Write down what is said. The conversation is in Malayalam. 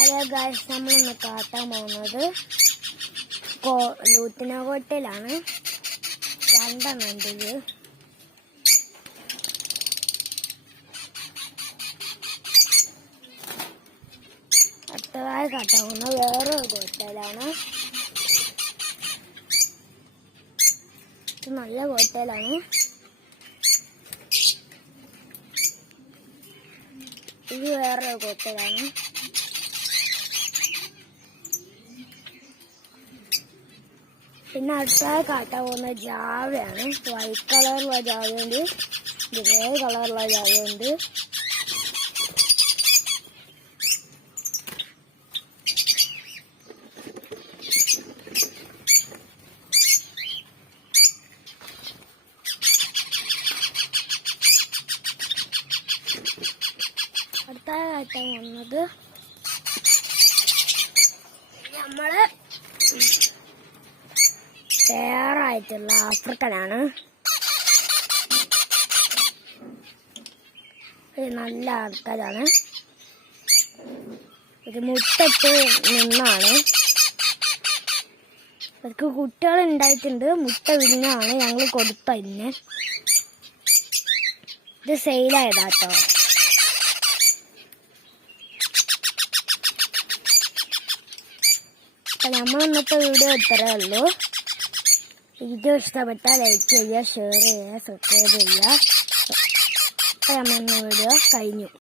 അതെ ഗൈസ്, നമ്മളിന്ന് കാട്ടാൻ പോകുന്നത് ലൂത്തിനകോട്ടയിലാണ്. രണ്ടെണ്ണം ഉണ്ട് ഇത്. അടുത്തതായി കാട്ടാൻ പോകുന്നത് വേറൊരു കോട്ടയിലാണ്. ഇത് നല്ല കോട്ടയിലാണ്. ഇത് വേറൊരു കോട്ടയിലാണ്. പിന്നെ അടുത്തതായി കാട്ടാൻ പോകുന്ന ജാവയാണ്. വൈറ്റ് കളറുള്ള ജാവയുണ്ട്, ഗ്രേ കളറുള്ള ജാവയുണ്ട്. അടുത്തതായി കാട്ടാൻ പോകുന്നത് നമ്മള് പേറായിട്ടുള്ള ആഫ്രിക്കനാണ്. നല്ല ആൾക്കാരാണ്. ഇത് മുട്ടിട്ട് നിന്നാണ്. അവർക്ക് കുട്ടികൾ ഉണ്ടായിട്ടുണ്ട്. മുട്ട വിരിഞ്ഞാണ് ഞങ്ങൾ കൊടുത്ത ഇന്ന്. ഇത് സെയിലായതാട്ടോ. നമ്മൾ ഇന്നത്തെ വീഡിയോ ഇത്രയേ ഉള്ളൂ. വീഡിയോ ഇഷ്ടപ്പെട്ടാൽ ലൈക്ക് ചെയ്യുക, ഷെയർ ചെയ്യുക, സബ്സ്ക്രൈബ് ചെയ്യുക. നമ്മൾ വീഡിയോ കഴിഞ്ഞു.